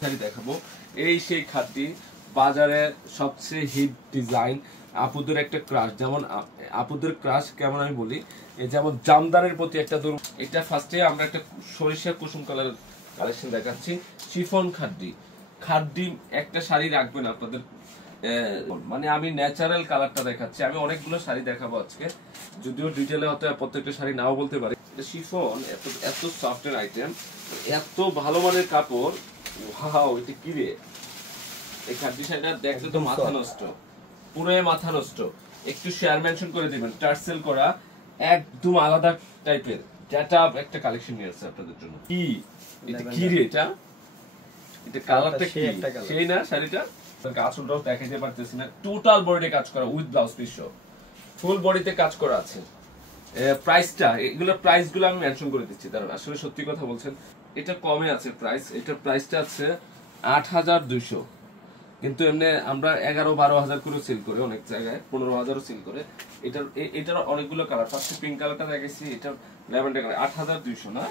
শাড়ি দেখাবো। এই সেই খাদ্যি বাজারে সবচেয়ে হিট ডিজাইন, আপুদের একটা ক্রাশ। যেমন আপুদের ক্রাশ কেমন আমি বলি, যেমন জামদারের প্রতি একটা এটা ফার্স্টে আমরা একটা সরিষা কুসুম কালার কালেকশন দেখাচ্ছি। শিফন খাদ্যি খাদ্যি একটা শাড়ি রাখবেন আপনাদের, মানে আমি ন্যাচারাল কালারটা দেখাচ্ছি। আমি অনেকগুলো শাড়ি দেখাবো আজকে, যদিও ডিটেলে হয়তো প্রত্যেকটা শাড়ি নাও বলতে পারি। শিফন এত এত সফটের আইটেম, এত ভালো মানের কাপড়। ওয়াও, এটা কি রে! এই খাদ্যি শাড়িটা দেখলে তো মাথা নষ্ট, পুরো মাথা নষ্ট। একটু শেয়ার মেনশন করে দিবেন, টার্সেল করা একদম আলাদা টাইপের যেটা একটা কালেকশন নিয়ে আসছে আপনাদের জন্য। কি এটা কি রে! এটা কালারটা কি সেই না শাড়িটা? আঁচলটাও দেখাইতে পারতেছি না। টোটাল বডিতে কাজ করা উইথ ব্লাউজ পিস, ফুল বডিতে কাজ করা আছে। প্রাইসটা, এগুলোর প্রাইসগুলো আমি মেনশন করে দিচ্ছি, কারণ আসলে সত্যি কথা বলছেন এটা কমে আছে প্রাইস। এটার প্রাইসটা আছে ৮,২০০, কিন্তু এমনি আমরা ১১-১২,০০০ করে সেল করে, অনেক জায়গায় ১৫,০০০ও সেল করে। এটার অনেকগুলো কালার। ফার্স্টে পিঙ্ক কালারটা দেখেছি, এটা ল্যাভেন্ডার কালার। ৮,২০০ না?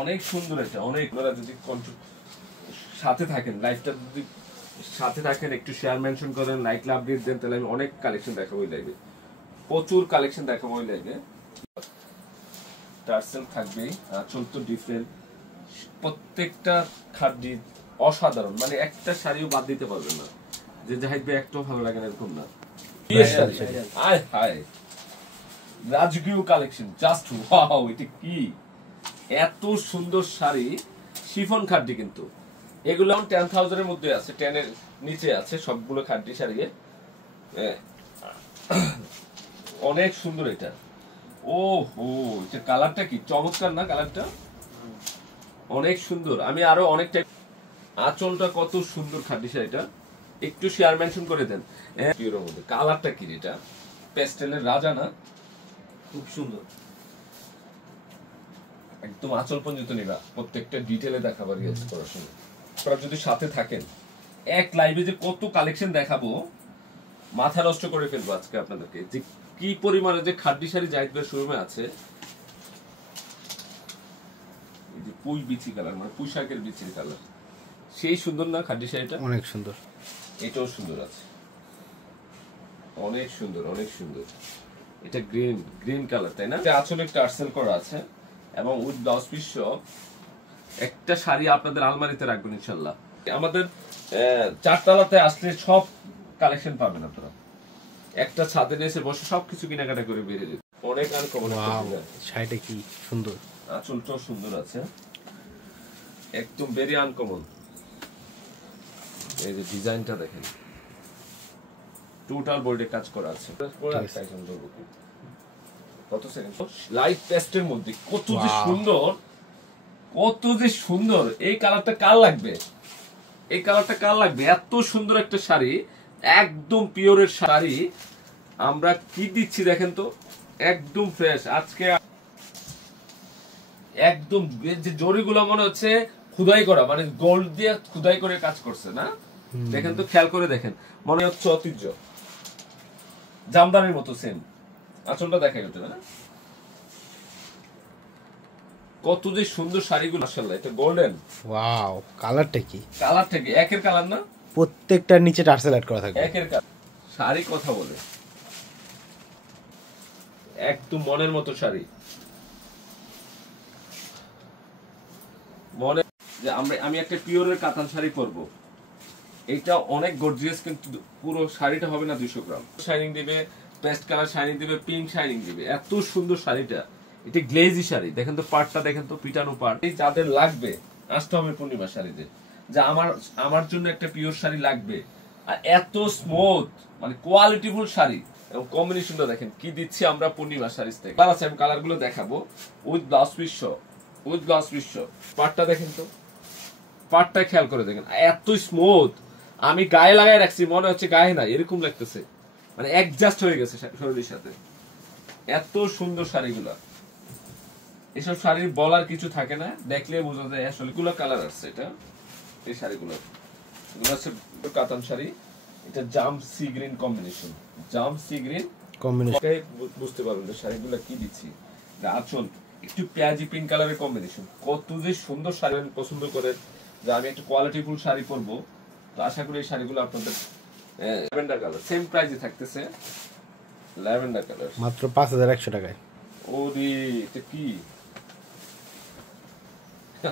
অনেক সুন্দর এটা, অনেক। আপনারা যদি সাথে থাকেন, লাইভটা যদি সাথে থাকেন, একটু শেয়ার মেনশন করেন, লাইক লাভ দিয়ে দেন, তাহলে আমি অনেক কালেকশন দেখাবো এই লাইভে, প্রচুর কালেকশন দেখাবো এই লাইভে। টার্সেল থাকবে, আঁচল তো ডিফারেন্ট, প্রত্যেকটা খাদ্য অসাধারণ, মানে একটা শাড়িও বাদ দিতে পারবেন না যে যাইবে একটাও ভালো লাগে না এরকম না। হায় হায়, রাজকীয় কালেকশন, জাস্ট ওয়াও! এটা কি এত সুন্দর শাড়ি! শিফন খাদ্যি, কিন্তু এগুলো 10,000 এর মধ্যে আছে, 10 এর নিচে আছে সবগুলো খাদ্যি শাড়ি। অনেক সুন্দর এটা। ও হো, এটা কালারটা কি চমৎকার না? কালারটা অনেক সুন্দর। আমি আরো অনেক টাইপ। আঁচলটা কত সুন্দর খাদ্যি শাড়িটা, একটু শেয়ার মেনশন করে দেন। পিওরের মধ্যে কালারটা কি? এটা পেস্টেলের রাজা না? খুব সুন্দর, একদম আঁচল পর্যন্ত নিবা, প্রত্যেকটা ডিটেলে দেখাবার ইয়েছে পড়াশোনা। আপনারা যদি সাথে থাকেন, এক লাইভে যে কত কালেকশন দেখাবো, মাথা নষ্ট করে ফেলবো আজকে আপনাদেরকে, যে কি পরিমাণে যে খাদ্যি শাড়ি জাহিদ ভাইয়ের শোরুমে আছে। এই যে পুঁই বিচি কালার, মানে পুঁই শাকের বিচির কালার, সেই সুন্দর না খাদ্যি শাড়িটা? অনেক সুন্দর। এটাও সুন্দর আছে, অনেক সুন্দর, অনেক সুন্দর। এটা গ্রিন গ্রিন কালার, তাই না? আঁচলে টার্সেল করা আছে এবং উইথ ব্লাউজ পিস সহ একটা শাড়ি আপনাদের আলমারিতে রাখবেন ইনশাআল্লাহ। আমাদের 4 তলাতে আসলে সব কালেকশন পাবেন আপনারা, একটা ছাদে নিচে বসে সবকিছু কেনাকাটা করে বেরিয়ে যেতে। অনেক আনকমন শাড়িটা, কি সুন্দর! আঁচলটাও সুন্দর আছে, একদম ভেরি আনকমন। এই যে ডিজাইনটা দেখেন, টোটাল বোর্ডে কাজ করা আছে। কত সেকেন্ড, লাইট পেস্টের মধ্যে কত যে সুন্দর, কত যে সুন্দর! এই কালারটা কার লাগবে? এই কালারটা কার লাগবে? এত সুন্দর একটা শাড়ি, একদম পিওরের শাড়ি আমরা কি দিচ্ছি দেখেন তো, একদম ফ্রেশ। আজকে একদম যে জরিগুলো মনে হচ্ছে খুদাই করা, মানে গোল্ড দিয়ে খুদাই করে কাজ করছে না? দেখেন তো, খেয়াল করে দেখেন, মনে হচ্ছে ঐতিহ্য, জামদারের মতো সেম। আঁচলটা দেখাই ওটা না, কত যে সুন্দর শাড়িগুলো, মাশাআল্লাহ। এটা গোল্ডেন, ওয়াও! কালারটা কি! কালারটা কি একের কালার না? প্রত্যেকটার নিচে টার্সেল অ্যাড করা থাকবে, একের কালার। শাড়ি কথা বলে, একদম মনের মতো শাড়ি। মনে যে আমি একটা পিওরের কাতান শাড়ি পরবো, এটা অনেক গর্জিয়াস, কিন্তু পুরো শাড়িটা হবে না 200 গ্রাম। শাইনিং দিবে, পেস্ট কালার শাইনিং দিবে, পিঙ্ক শাইনিং দিবে, এত সুন্দর শাড়িটা। এটা গ্লেজি শাড়ি, দেখেন তো পাটটা, দেখেন তো পিটানো পাট। এই যাদের লাগবে আসতে হবে পূর্ণিমা শাড়িতে, যে আমার জন্য একটা পিওর শাড়ি লাগবে, আর এত স্মুথ, মানে কোয়ালিটিফুল শাড়ি। এবং কম্বিনেশনটা দেখেন কি দিচ্ছি আমরা পূর্ণিমা শাড়ি থেকে। কালার আছে, আমি কালারগুলো দেখাবো। With blouse piece, with blouse piece. পাটটা দেখেন তো, পাটটা খেয়াল করে দেখেন, এত স্মুথ। আমি গায়ে লাগাই রাখছি, মনে হচ্ছে গায়ে না, এরকম লাগতেছে, মানে অ্যাডজাস্ট হয়ে গেছে শরীরের সাথে। এত সুন্দর শাড়িগুলা, এসব শাড়ির বলার কিছু থাকে না, দেখলে বোঝা যায় আসলে গুলো কালার আসছে। এটা এই শাড়িগুলো, এগুলো হচ্ছে কাতান শাড়ি। এটা জাম সি গ্রিন কম্বিনেশন, জাম সি গ্রিন কম্বিনেশন, বুঝতে পারবেন যে শাড়িগুলো কি দিচ্ছি। আঁচল একটু পেঁয়াজি পিঙ্ক কালারের কম্বিনেশন, কত যে সুন্দর শাড়ি পছন্দ করে যে আমি একটা কোয়ালিটিফুল শাড়ি পরবো, তো আশা করি এই শাড়িগুলো আপনাদের ল্যাভেন্ডার কালার সেম প্রাইসে থাকতেছে, ল্যাভেন্ডার কালার মাত্র 5100 টাকায়। ওরে এটা কি,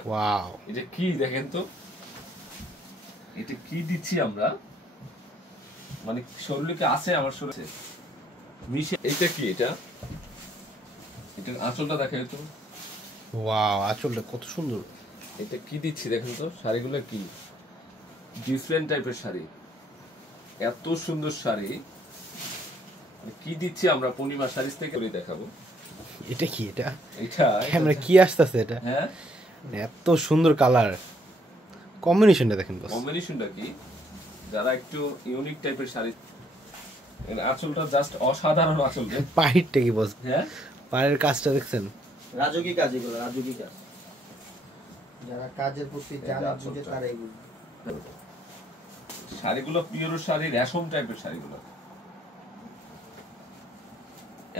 ওয়াও, এটা কি দেখেন তো, এটা কি দিচ্ছি আমরা, মানে শরীরে আছে আমার শরীরে মিশে। এটা কি, এটা এটা আঁচলটা দেখেন তো, ওয়াও আঁচলটা কত সুন্দর। এটা কি দিচ্ছি দেখেন তো, শাড়িগুলো কি ডিফারেন্ট টাইপের শাড়ি, এত সুন্দর শাড়ি কি দিচ্ছি আমরা পূর্ণিমা শাড়ি থেকে দেখাবো। এটা কি, এটা এটা ক্যামেরা কি আসতেছে এটা, হ্যাঁ এত সুন্দর কালার কম্বিনেশনটা দেখেন বস। কম্বিনেশনটা কি, যারা একটু ইউনিক টাইপের শাড়ি, আঁচলটা জাস্ট অসাধারণ আঁচল। পাহিরটা কি বস, হ্যাঁ পায়ের কাজটা দেখছেন, রাজকীয় কাজ, এগুলো রাজকীয় কাজ, যারা কাজের প্রতি জানে বুঝে তারা এগুলো। শাড়িগুলো পিওর শাড়ি, রেশম টাইপের শাড়িগুলো,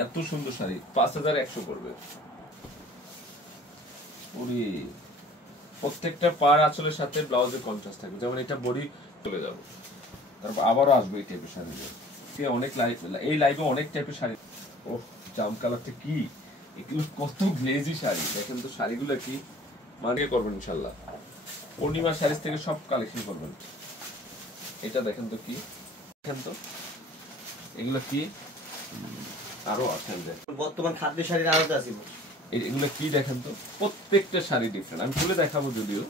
এত সুন্দর শাড়ি 5100 পড়বে। ওরে প্রত্যেকটা পার আঁচলের সাথে ব্লাউজের কন্ট্রাস্ট থাকবে, যেমন এটা বডি চলে যাবে, তারপর আবারও আসবে এই টাইপের শাড়ি। অনেক লাইভ, এই লাইভে অনেক টাইপের শাড়ি। ও জাম কালারটা কি, এগুলো কত গ্লেজি শাড়ি দেখেন তো, শাড়িগুলো কি মানে করবেন ইনশাল্লাহ, পূর্ণিমা শাড়ি থেকে সব কালেকশন করবেন। এটা দেখেন তো কি, দেখেন তো এগুলো কি, আরো আছেন বর্তমান খাদ্য শাড়ির আলাদা আছে, এগুলো কি দেখেন তো, প্রত্যেকটা শাড়ি ডিফারেন্ট, আমি খুলে দেখাবো যদিও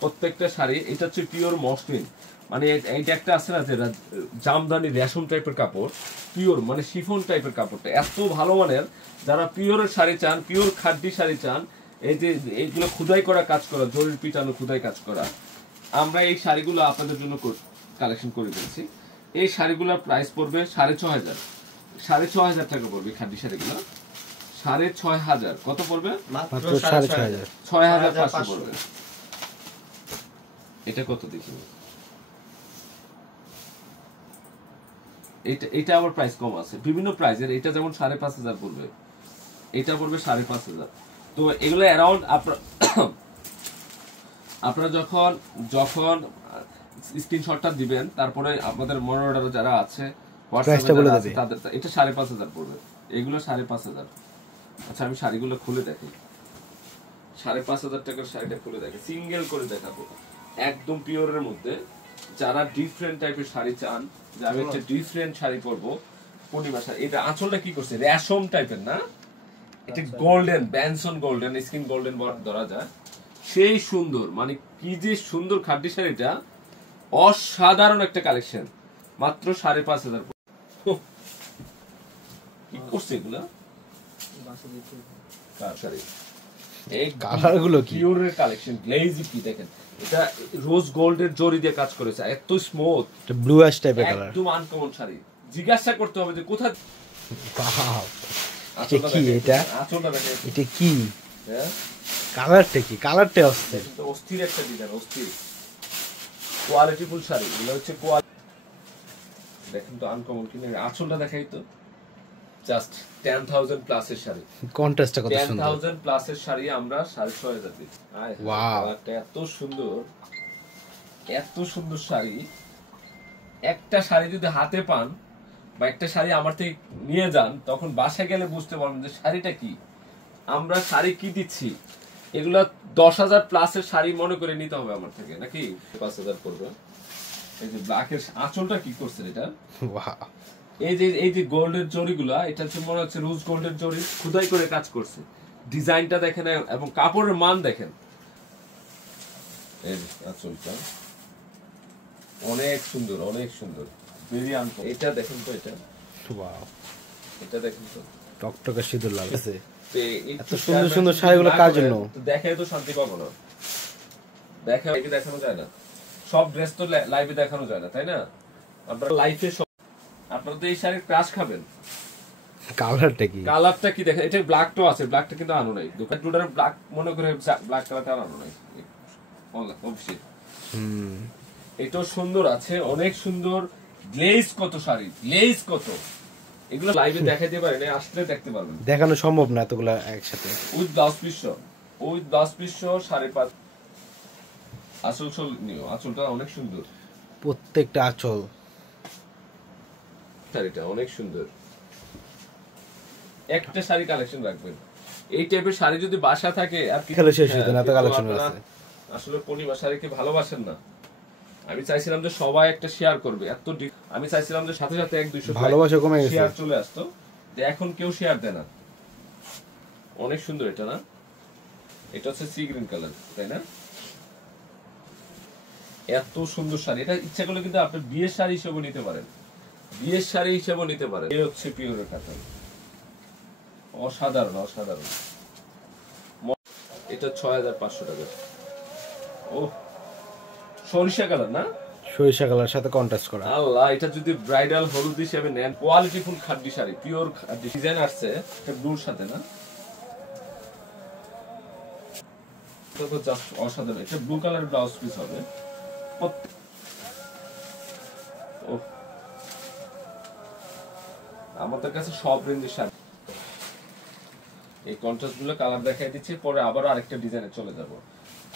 প্রত্যেকটা শাড়ি। এটা হচ্ছে পিওর মসলিন, মানে এইটা একটা আছে না যে জামদানি রেশম টাইপের কাপড়, পিওর মানে শিফন টাইপের কাপড়টা এত ভালো মানের। যারা পিওরের শাড়ি চান, পিওর খাদ্য শাড়ি চান, এই যে এইগুলো খুদাই করা কাজ করা, জরির পিটানো খুদাই কাজ করা, আমরা এই শাড়িগুলো আপনাদের জন্য কালেকশন করে দিয়েছি। এই শাড়িগুলোর প্রাইস পড়বে 6500, 6500 টাকা পড়বে খাদ্য শাড়িগুলো, 6500 কত পড়বে, মাত্র 6500, 6500 পড়বে। এটা কত দেখি, এটা আবার প্রাইস কম আছে, বিভিন্ন প্রাইসের। এটা যেমন 5500 পড়বে, এটা পড়বে 5500। তো এগুলো অ্যারাউন্ড আপনারা যখন স্ক্রিনশটটা দিবেন, তারপরে আপনাদের মনে অর্ডার যারা আছে তাদের এটা 5500 পড়বে, এগুলো 5500। আচ্ছা আমি শাড়িগুলো খুলে দেখি, 5500 টাকার শাড়িটা খুলে দেখি, সিঙ্গেল করে দেখাবো, একদম পিওরের মধ্যে। যারা ডিফারেন্ট টাইপের শাড়ি চান, যে আমি একটা ডিফারেন্ট শাড়ি পরবো পূর্ণিমা শাড়ি, এটা আঁচলটা কি করছে রেশম টাইপের না, এটা গোল্ডেন ব্যানসন গোল্ডেন স্কিন গোল্ডেন ধরা যায়, সেই সুন্দর, মানে কি যে সুন্দর খাদ্য শাড়িটা, অসাধারণ একটা কালেকশন, মাত্র 5500। কি করছে এগুলা শাড়ি, এই কালারগুলো কি পিওরের কালেকশন, গ্লেজি কি দেখেন, এটা রোজ গোল্ডের জরি দিয়ে কাজ করেছে, এত স্মুথ, এটা ব্লু অ্যাশ টাইপের কালার, একদম আনকমন শাড়ি। জিজ্ঞাসা করতে হবে যে কোথায়, ওয়াও এটা কি, এটা আঁচলটা দেখেন, এটা কি, হ্যাঁ কালারটা কি, কালারটা আসছে অস্থির একটা ডিজাইন, অস্থির কোয়ালিটিফুল শাড়ি, এগুলো হচ্ছে কোয়ালিটি। দেখেন তো আনকমন কি, আঁচলটা দেখাই তো, জাস্ট 10000 প্লাসের শাড়ি, কন্ট্রাস্টটা কত সুন্দর, 10000 প্লাসের শাড়ি আমরা 6500 দিই। ওয়াও এত সুন্দর, এত সুন্দর শাড়ি। একটা শাড়ি যদি হাতে পান বা একটা শাড়ি আমার থেকে নিয়ে যান, তখন বাসায় গেলে বুঝতে পারবেন যে শাড়িটা কি, আমরা শাড়ি কি দিচ্ছি। এগুলা 10000 প্লাসের শাড়ি মনে করে নিতে হবে আমার থেকে, নাকি 5000 পড়বে। এই যে ব্ল্যাকের আঁচলটা কি করছে এটা, ওয়াও এই যে গোল্ডের জরিগুলা, এটা হচ্ছে মনে হচ্ছে রোজ গোল্ডের জরি খুদাই করে কাজ করছে, ডিজাইনটা দেখেন এবং কাপড়ের মান দেখেন। এই আঁচলটা অনেক সুন্দর, অনেক সুন্দর, ভেরি আনকমন। এটা দেখেন তো, ওয়াও এটা দেখেন তো, টকটকে সিঁদুর লাগছে। এত সুন্দর সুন্দর শাড়িগুলো কার জন্য, দেখে তো শান্তি পাবো না, দেখানো যায় না, সব ড্রেস তো লাইভে দেখানো যায় না, তাই না? আপনারা লাইফে আপনারা তো এই শাড়ির ক্রাশ খাবেন। কালারটা কি, কালারটা কি দেখেন, এটা ব্ল্যাকটাও আছে, ব্ল্যাকটা কিন্তু আনো নাই, দোকান টুডার ব্ল্যাক মনে করে ব্ল্যাক কালারটা আনো নাই অবশ্যই। এটাও সুন্দর আছে, অনেক সুন্দর, গ্লেজ কত শাড়ি, গ্লেজ কত, এগুলো লাইভে দেখাইতে পারে না, আসলে দেখতে পারবেন, দেখানো সম্ভব না এতগুলা একসাথে। উইথ 10 পিস, উইথ 10 পিস 5.5 আঁচল নিও, আঁচলটা অনেক সুন্দর, প্রত্যেকটা আঁচল। শাড়িটা অনেক সুন্দর। একটা শাড়ি কালেকশন রাখবেন, এই টাইপের শাড়ি যদি বাসা থাকে আর কি খেলে শেষ হতো না, এত কিন্তু কালেকশন আপনারা আছে। আসলে পরিবার শাড়িকে ভালোবাসেন না। আমি চাইছিলাম যে সবাই একটা শেয়ার করবে, আমি চাইছিলাম যে সাথে সাথে 1-200 ভালোবাসা কমে গেছে, শেয়ার চলে আসতো, এখন কেউ শেয়ার দেয় না। অনেক সুন্দর এটা না, এটা হচ্ছে সি গ্রিন কালার, তাই না? এত সুন্দর শাড়ি, এটা ইচ্ছা করলে কিন্তু আপনি বিয়ের শাড়ি হিসেবে নিতে পারেন, বিয়ের শাড়ি হিসেবে নিতে পারেন। এই হচ্ছে পিওরের কাতান, অসাধারণ অসাধারণ। এটা 6500 টাকা। ও সরিষা কালার না, সরিষা কালার সাথে কন্ট্রাস্ট করা। আল্লাহ, এটা যদি ব্রাইডাল হলুদ হিসেবে নেন, কোয়ালিটিফুল খাদ্য শাড়ি, পিওর খাদ্য ডিজাইন আসছে এটা ব্লুর সাথে না, এটা তো জাস্ট অসাধারণ। এটা ব্লু কালার ব্লাউজ পিস হবে। ও আমাদের কাছে সব রেঞ্জের শাড়ি, এই কন্ট্রাস্ট গুলো কালার দেখাই দিচ্ছি, পরে আবার আরেকটা ডিজাইনে চলে যাব।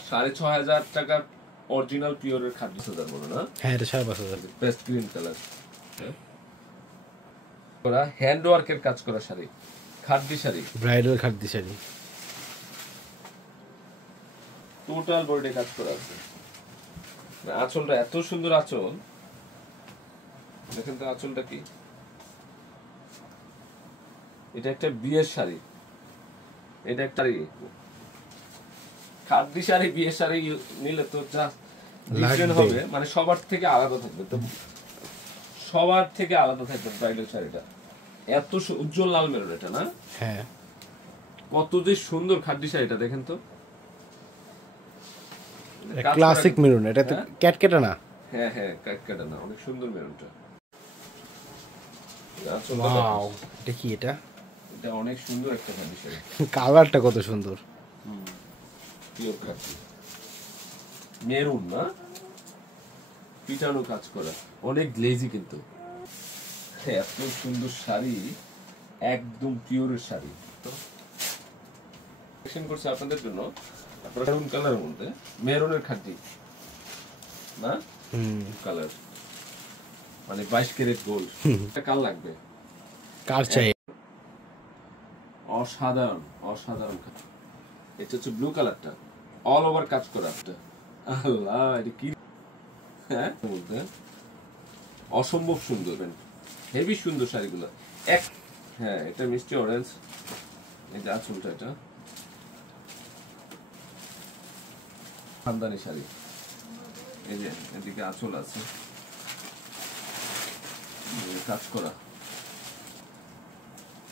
6500 টাকা অরিজিনাল পিওরের খাদ্য সাদার বলো না? হ্যাঁ, এটা 5,500। বেস্ট গ্রিন কালার করা, হ্যান্ড ওয়ার্কের কাজ করা শাড়ি, খাদ্য শাড়ি, ব্রাইডাল খাদ্য শাড়ি, টোটাল বডি কাজ করা আছে। আঁচলটা এত সুন্দর আঁচল, দেখেন তো আঁচলটা কি। এটা একটা বিয়ের শাড়ি, এটা একটা খাদ্য শাড়ি, বিয়ের শাড়ি নিলে তো যা ডিফারেন্ট হবে, মানে সবার থেকে আলাদা থাকবে, তো সবার থেকে আলাদা থাকবে ব্রাইডাল শাড়িটা। এত উজ্জ্বল লাল মেরুন এটা না? হ্যাঁ, কত যে সুন্দর খাদ্য শাড়িটা, দেখেন তো। ক্লাসিক মেরুন, এটা তো ক্যাটকেটা না? হ্যাঁ হ্যাঁ, কাটকাটা না, অনেক সুন্দর মেরুনটা। ওয়াও, এটা কি? এটা এটা অনেক সুন্দর একটা খাদ্য শাড়ি, কালারটা কত সুন্দর, পিওর খাদ্য মেরুন না, পিটানো কাজ করা, অনেক গ্লেজি কিন্তু। এত সুন্দর শাড়ি, একদম পিওরের শাড়ি। তো কালেকশন করছি আপনাদের জন্য, আপনারা মেরুন কালারের মধ্যে, মেরুনের খাদ্য না কালার, মানে 22 ক্যারেট গোল্ড। এটা কাল লাগবে, কার চাই? অসাধারণ অসাধারণ। এটা হচ্ছে ব্লু কালারটা, অল ওভার কাজ করা। আল্লাহ, এটা কি, হ্যাঁ বলতে অসম্ভব সুন্দর, হেভি সুন্দর শাড়িগুলো। হ্যাঁ, এটা মিষ্টি অরেঞ্জ, এই যে আঁচলটা, এটা খানদানি শাড়ি, এই যে এদিকে আঁচল আছে, কাজ করা,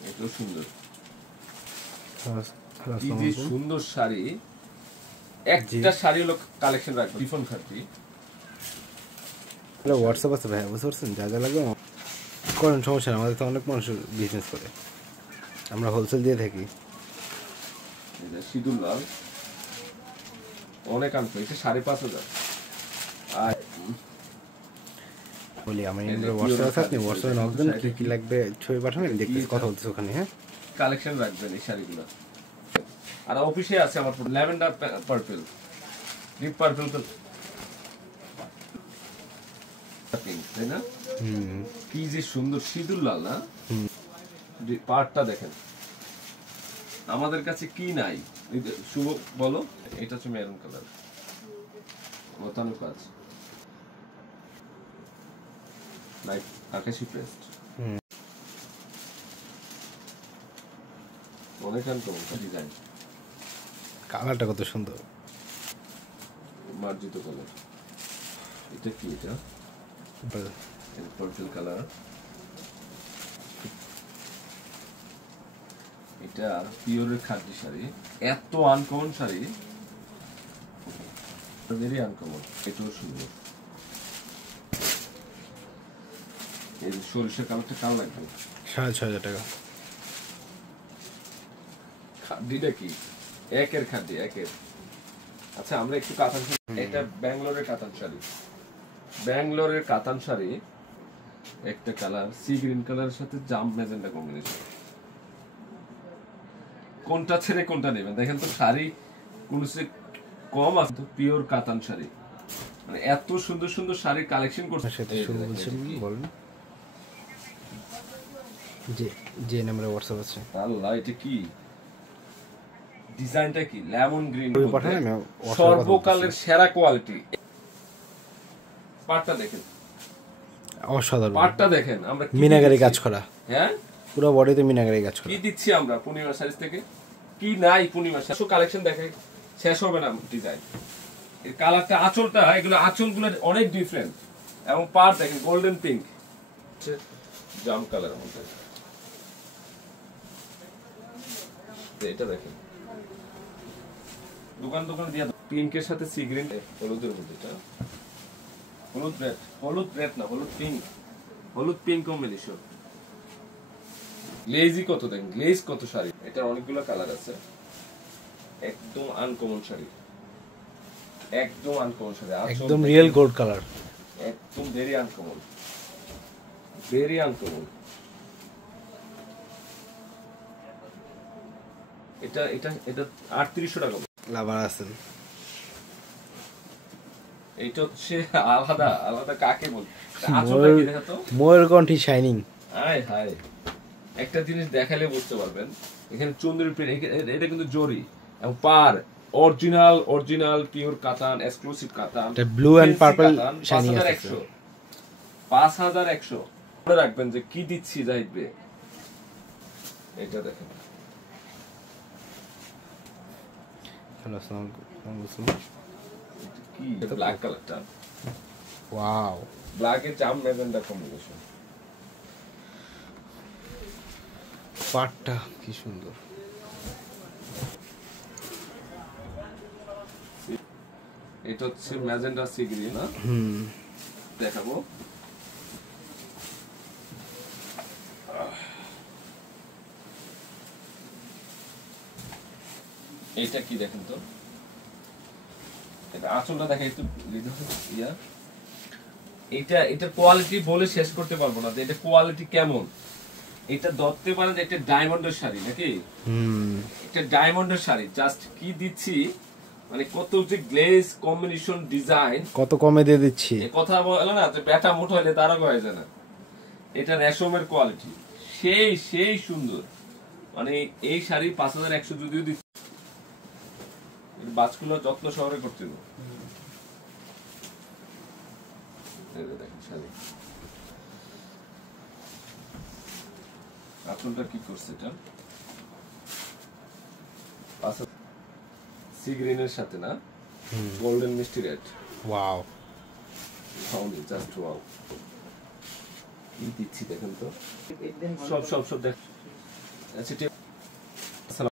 এটাও সুন্দর। কি যে সুন্দর শাড়ি, একটা শাড়ি হলো কালেকশন রাখবে রিফন খাদ্যি। হোয়াটসঅ্যাপ আছে ভাই, বুঝতে পারছেন? যা যা লাগবে করেন, সমস্যা নেই। আমাদের তো অনেক মানুষ বিজনেস করে, আমরা হোলসেল দিয়ে থাকি। সিঁদুর লাল, অনেক আনতো, এটা 5,500। আর বলি আমি হোয়াটসঅ্যাপ আছে, আপনি হোয়াটসঅ্যাপে নক দেন, কি কি লাগবে ছবি পাঠাবেন, দেখতে কথা বলতেছি ওখানে। হ্যাঁ, কালেকশন রাখবেন এই শাড়িগুলো। আর অফিসে আছে আমার ল্যাভেন্ডার পার্পল, ডিপ পার্পল, তো তাই না? কি যে সুন্দর সিঁদুর লাল না, পার্টটা দেখেন। আমাদের কাছে কি নাই, শুভ বলো। এটা হচ্ছে মেরুন কালার, লতানো কাজ, লাইক আকাশি পেস্ট, অনেক ডিজাইন, কালারটা কত সুন্দর, মার্জিত কালার। এটা কি? এটা পার্পল কালার, এটা পিওরের খাদ্য শাড়ি, এত আনকমন শাড়ি, ভেরি আনকমন। এটাও সুন্দর, এই সরিষা কালারটা কাল লাগবে, 6,500 টাকা। খাদ্যটা কি একের খাদ্য, একের। আচ্ছা, আমরা একটু কাতান, এটা ব্যাঙ্গালোরের কাতান শাড়ি, ব্যাঙ্গালোরের কাতান শাড়ি, একটা কালার সি গ্রিন কালারের সাথে জাম ম্যাজেন্টা কম্বিনেশন। কোনটা ছেড়ে কোনটা নেবেন, দেখেন তো। শাড়ি কোন কম আছে তো, পিওর কাতান শাড়ি, মানে এত সুন্দর সুন্দর শাড়ির কালেকশন করছে। সাথে শুরু বলছেন, বলেন। যে নাম্বারে হোয়াটসঅ্যাপ আছে। আল্লাহ, এটা কি ডিজাইনটা, কি লেমন গ্রিন, পাঠান, আমি সর্বকালের সেরা কোয়ালিটি। পাটটা দেখেন, অসাধারণ। পাটটা দেখেন, আমরা মিনাগারি কাজ করা, হ্যাঁ পুরো বডিতে মিনাগারি কাজ করা। কি দিচ্ছি আমরা পূর্ণিমা শাড়ি থেকে, কি নাই পূর্ণিমা শাড়ি কালেকশন দেখাই, শেষ হবে না ডিজাইন। এই কালারটা, আঁচলটা, এগুলো আঁচলগুলো অনেক ডিফারেন্ট, এবং পার দেখেন গোল্ডেন পিঙ্ক, জাম কালারের মধ্যে। এটা দেখেন দোকান দোকান দিয়া পিঙ্কের সাথে সি গ্রিন, হলুদের মধ্যে, এটা হলুদ রেড না, হলুদ পিঙ্ক, হলুদ পিঙ্ক কম্বিনেশন। গ্লেজি কত দেখেন, গ্লেজ কত শাড়ি। এটা অনেকগুলো কালার আছে, একদম আনকমন শাড়ি, একদম আনকমন শাড়ি, একদম রিয়েল গোল্ড কালার, একদম ভেরি আনকমন, ভেরি আনকমন। এটা এটা এটা 3800 টাকা। লাভার আছেন, এইটা হচ্ছে আলাদা আলাদা, কাকে বল, আঁচলটা কি দেখা তো, ময়ূরকণ্ঠী শাইনিং। হায় হায়, একটা জিনিস দেখালে বুঝতে পারবেন, এখানে চন্দ্রের প্রিন্ট, এটা কিন্তু জরি এবং পার অরিজিনাল, অরিজিনাল পিওর কাতান, এক্সক্লুসিভ কাতান, এটা ব্লু এন্ড পার্পল শাইনিং আছে। 5100 মনে রাখবেন যে কি দিচ্ছি যাইবে। এটা দেখেন, হ্যালো, আসসালামু আলাইকুম। কি এটা ব্ল্যাক কালারটা, ওয়াও, ব্ল্যাক এর জাম ম্যাজেন্ডা কম্বিনেশন। পাটটা কি সুন্দর। এটা হচ্ছে ম্যাজেন্ডা সি গ্রিন না, দেখাবো। এটা কি দেখেন তো, এটা আঁচলটা দেখা একটু ইয়া, এটা এটা কোয়ালিটি বলে শেষ করতে পারবো না যে এটা কোয়ালিটি কেমন। এটা ধরতে পারেন যে এটা ডায়মন্ডের শাড়ি নাকি, এটা ডায়মন্ডের শাড়ি। জাস্ট কি দিচ্ছি, মানে কত যে গ্লেজ কম্বিনেশন ডিজাইন, কত কমে দিয়ে দিচ্ছি। কথা বলে না যে ব্যাটা মোটা হলে তারা কয়ে যায় না। এটা রেশমের কোয়ালিটি সেই সেই সুন্দর, মানে এই শাড়ি 5100 যদিও দিচ্ছি, বাজগুলো যত্ন সহকারে করতে হবে। দেখেন শাড়ি, আঁচলটা কি করছে, এটা সি গ্রিনের সাথে না, গোল্ডেন মিষ্টি রেড। ওয়াও, জাস্ট ওয়াও, কি দিচ্ছি দেখেন তো, একদিন সব সব সব দেখ। আচ্ছা ঠিক